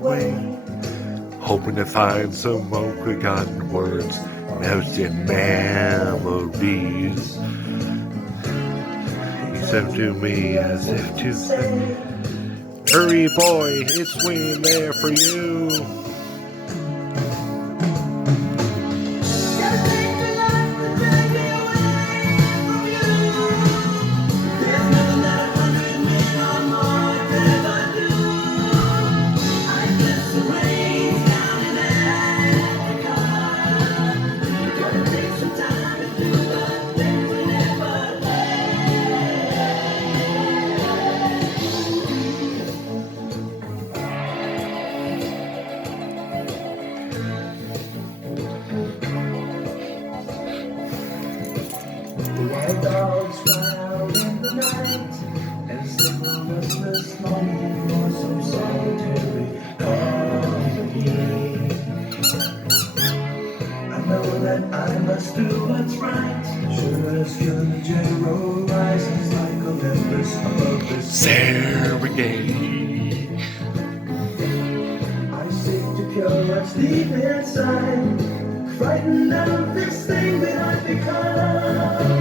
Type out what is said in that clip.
away, hoping to find some old forgotten words, melting memories. He said to me as if to say, hurry boy, it's waiting there for you. The wild dogs fly out in the night and sing a restless longing for some solitary company. I know that I must do what's right, sure as Kilimanjaro rises like Olympus above the Serengeti. I seek to cure what's deep inside, frightened of this thing that I've become.